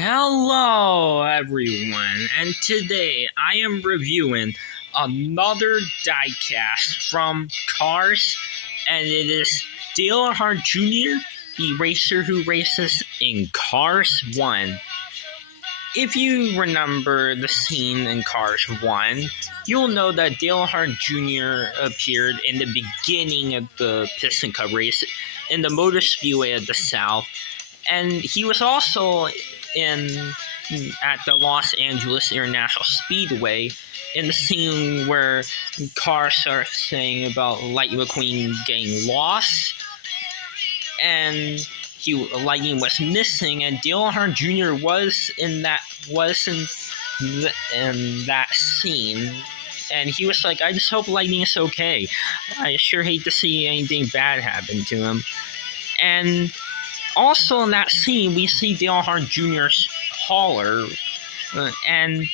Hello, everyone, and today I am reviewing another diecast from Cars, and it is Dale Earnhardt Jr., the racer who races in Cars 1. If you remember the scene in Cars 1, you'll know that Dale Earnhardt Jr. appeared in the beginning of the Piston Cup race in the Motor Speedway of the South, and he was also in at the Los Angeles International Speedway in the scene where cars start saying about Lightning McQueen getting lost, and Lightning was missing, and Dale Earnhardt Jr. was in that scene, and he was like, "I just hope Lightning is okay. I sure hate to see anything bad happen to him." And also in that scene, we see Dale Earnhardt Jr.'s hauler, and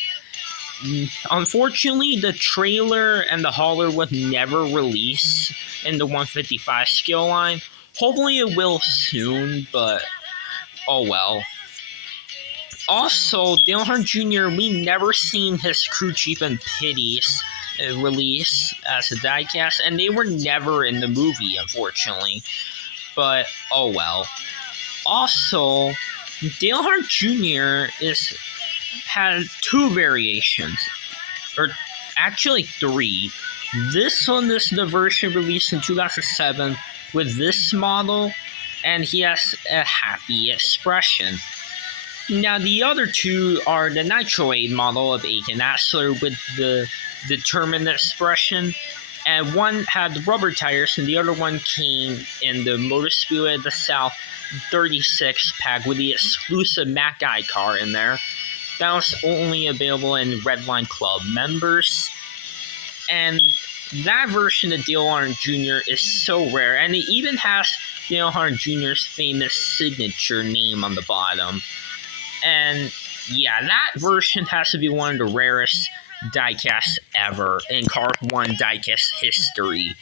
unfortunately, the trailer and the hauler was never released in the 155 scale line. Hopefully it will soon, but oh well. Also, Dale Earnhardt Jr., we never seen his crew chief and Pitties release as a diecast, and they were never in the movie, unfortunately. But oh well. Also, Dale Earnhardt Jr. had two variations, or actually three. This one is the version released in 2007 with this model, and he has a happy expression. Now, the other two are the Nitro 8 model of Aiken Asler with the determined expression, and one had rubber tires, and the other one came in the Motor Speedway of the South 36 pack with the exclusive Mac Guy car in there. That was only available in Redline Club members. And that version of Dale Earnhardt Jr. is so rare, and it even has Dale Earnhardt Jr.'s famous signature name on the bottom. And yeah, that version has to be one of the rarest diecasts ever in Cars 1 diecast history.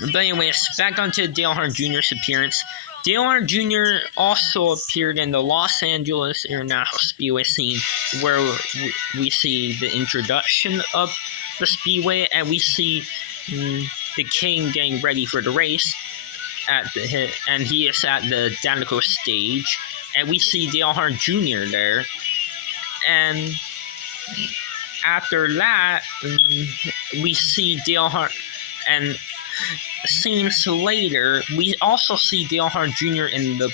But anyways, back onto Dale Earnhardt Jr.'s appearance. Dale Earnhardt Jr. also appeared in the Los Angeles International Speedway scene, where we see the introduction of the Speedway, and we see the King getting ready for the race, and he is at the Danico stage, and we see Dale Earnhardt Jr. there, and after that, we see Dale Earnhardt, and scenes later, we also see Dale Earnhardt Jr. in the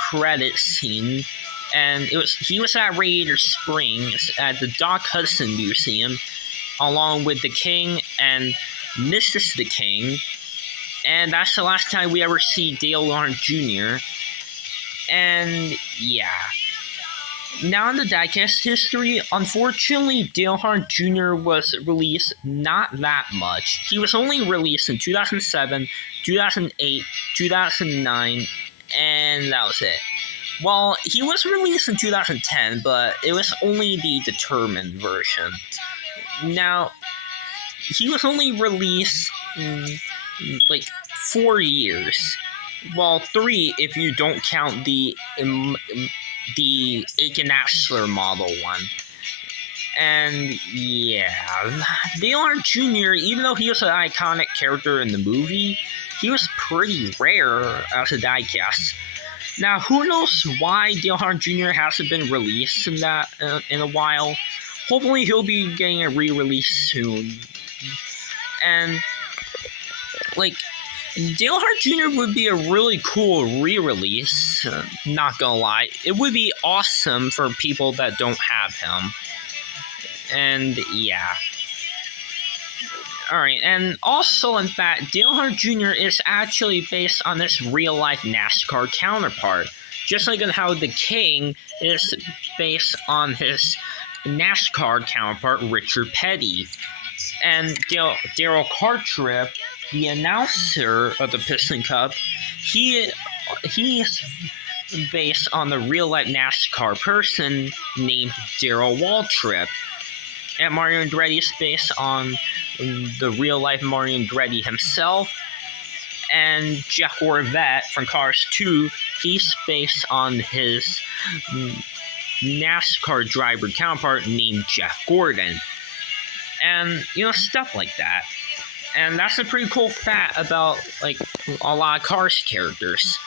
credit scene, and he was at Radiator Springs at the Doc Hudson Museum, along with the King and Mrs. the King, and that's the last time we ever see Dale Earnhardt Jr. And yeah. Now in the diecast history, unfortunately, Dale Earnhardt Jr. was released not that much. He was only released in 2007, 2008, 2009, and that was it. Well, he was released in 2010, but it was only the determined version. Now, he was only released like 4 years. Well, 3 if you don't count the Aiken Asler model one. And yeah, Dale Earnhardt Jr., even though he was an iconic character in the movie, he was pretty rare as a diecast. Now, who knows why Dale Earnhardt Jr. hasn't been released in a while. Hopefully he'll be getting a re-release soon. And like, Dale Earnhardt Jr. would be a really cool re-release, not gonna lie. It would be awesome for people that don't have him. And yeah. Alright, and also, in fact, Dale Earnhardt Jr. is actually based on his real-life NASCAR counterpart. Just like how the King is based on his NASCAR counterpart, Richard Petty. And Daryl Cartrip, the announcer of the Piston Cup, he's based on the real-life NASCAR person named Darrell Waltrip. And Mario Andretti is based on the real-life Mario Andretti himself. And Jeff Corvette from Cars 2, he's based on his NASCAR driver counterpart named Jeff Gordon. And, stuff like that. And that's a pretty cool fact about, like, a lot of Cars characters.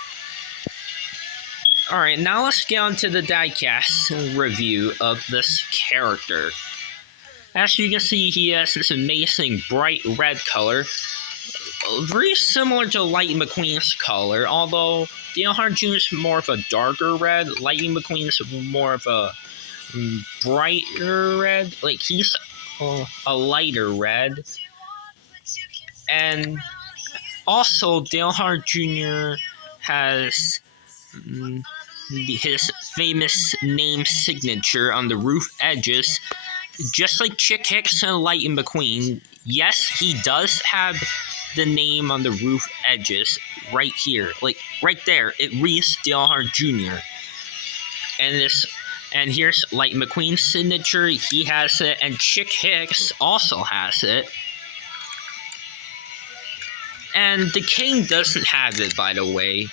Alright, now let's get on to the diecast review of this character. As you can see, he has this amazing bright red color, very similar to Lightning McQueen's color, although Dale Earnhardt Jr. is more of a darker red. Lightning McQueen is more of a brighter red. Like, he's a lighter red. And also, Dale Earnhardt Jr. has his famous name signature on the roof edges, just like Chick Hicks and Lightning McQueen. Yes, he does have the name on the roof edges right here, like right there. It reads Dale Earnhardt Jr. And here's Lightning McQueen's signature. He has it, and Chick Hicks also has it. And the King doesn't have it, by the way.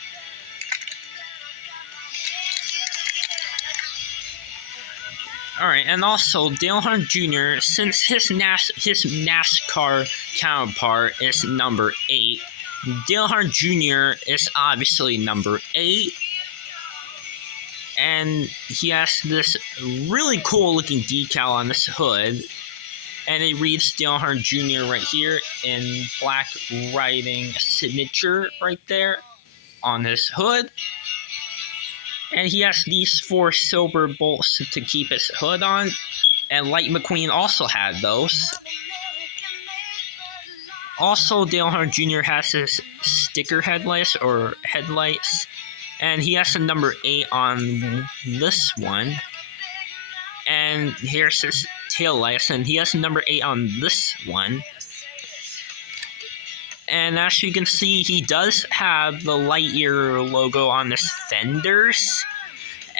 Alright, and also Dale Earnhardt Jr., since his NASCAR counterpart is number 8, Dale Earnhardt Jr. is obviously number 8. And he has this really cool looking decal on his hood. And it reads Dale Earnhardt Jr. right here in black writing signature right there on his hood. And he has these 4 silver bolts to keep his hood on. And Lightning McQueen also had those. Also, Dale Earnhardt Jr. has his sticker headlights. And he has the number 8 on this one. And here's his tail lights. And he has the number 8 on this one. And as you can see, he does have the Lightyear logo on his fenders.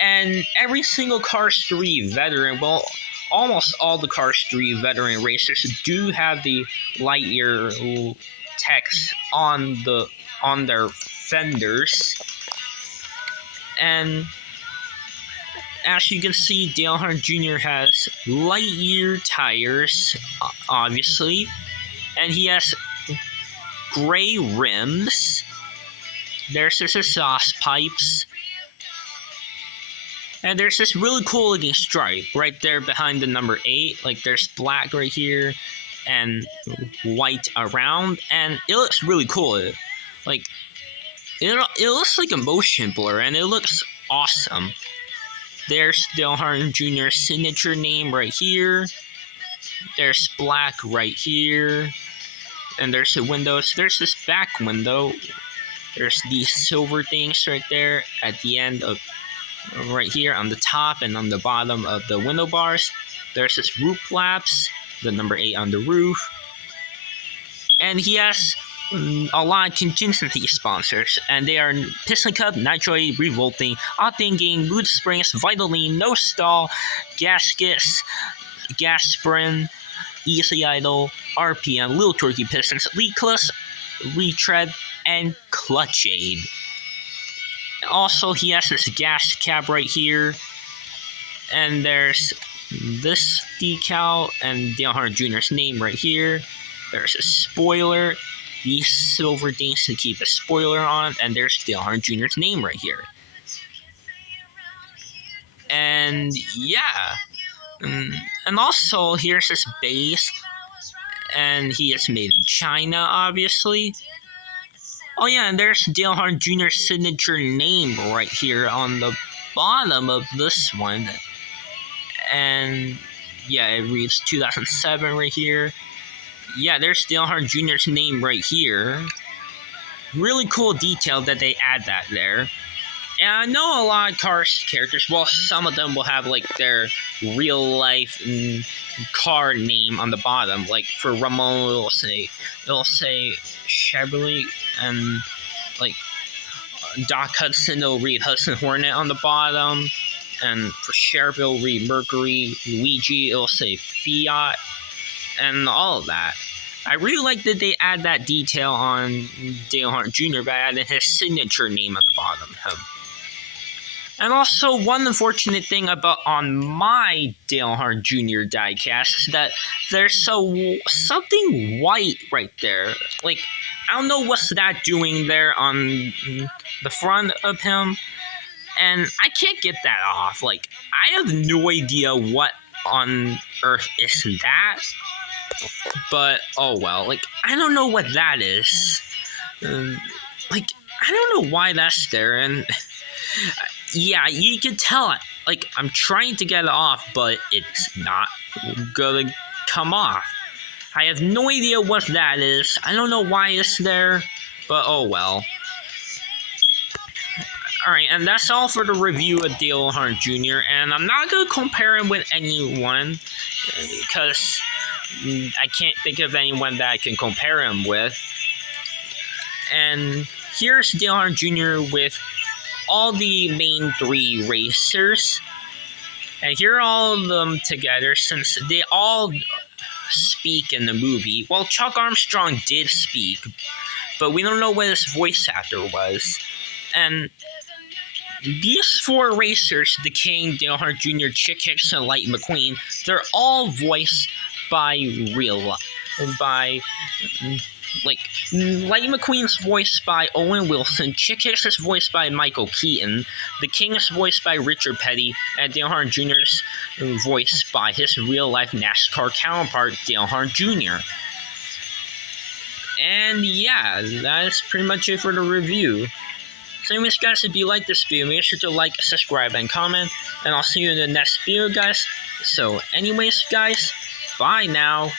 And every single Cars 3 veteran, well, almost all the Cars 3 veteran racers do have the Lightyear text on their fenders. And as you can see, Dale Earnhardt Jr. has Lightyear tires, obviously. And he has gray rims. There's his exhaust pipes. And there's this really cool looking stripe right there behind the number 8. Like, there's black right here and white around. And it looks really cool. Like, it looks like a motion blur, and it looks awesome. There's Dale Earnhardt Jr.'s signature name right here. There's black right here. And there's the windows. There's this back window. There's these silver things right there at the end of right here on the top and on the bottom of the window bars. There's this roof flaps, the number 8 on the roof. And he has a lot of contingency sponsors, and they are Piston Cup, Nitroid, Revolting, Octane Gain, Mood Springs, Vitaline, No Stall, Gaskets, Gas Sprint, Easy Idle, RPM, Little Turkey Pistons, Leadless, Retread, and Clutch Aid. Also, he has this gas cap right here, and there's this decal and Dale Earnhardt Jr.'s name right here. There's a spoiler, these silver things to keep a spoiler on, and there's Dale Earnhardt Jr.'s name right here. And yeah, and also here's his base, and he is made in China, obviously. Oh yeah, and there's Dale Earnhardt Jr.'s signature name right here on the bottom of this one. And yeah, it reads 2007 right here. Yeah, there's Dale Earnhardt Jr.'s name right here. Really cool detail that they add that there. And I know a lot of Cars characters, well, some of them will have like their real life car name on the bottom. Like for Ramon, it'll say Chevrolet, and like Doc Hudson, it'll read Hudson Hornet on the bottom. And for Sheriff, it'll read Mercury. Luigi, it'll say Fiat, and all of that. I really like that they add that detail on Dale Earnhardt Jr. by adding his signature name at the bottom of him. And also, one unfortunate thing about on my Dale Earnhardt Jr. diecast is that there's something white right there. Like, I don't know what's that doing there on the front of him, and I can't get that off. Like, I have no idea what on earth is that, but oh well. Like, I don't know what that is. Like, I don't know why that's there, and yeah, you can tell. Like, I'm trying to get it off, but it's not gonna come off. I have no idea what that is. I don't know why it's there, but oh well. Alright, and that's all for the review of Dale Earnhardt Jr., and I'm not going to compare him with anyone, because I can't think of anyone that I can compare him with. And here's Dale Earnhardt Jr. with all the main 3 racers, and here are all of them together, since they all speak in the movie. Well, Chuck Armstrong did speak, but we don't know what his voice actor was. And these 4 racers, the King, Dale Earnhardt Jr., Chick Hicks, and Lightning McQueen, they're all voiced by Lightning McQueen's voiced by Owen Wilson, Chick Hicks is voiced by Michael Keaton, the King is voiced by Richard Petty, and Dale Earnhardt Jr. is voiced by his real-life NASCAR counterpart, Dale Earnhardt Jr. And yeah, that's pretty much it for the review. So anyways, guys, if you like this video, make sure to like, subscribe, and comment, and I'll see you in the next video, guys. So anyways, guys, bye now.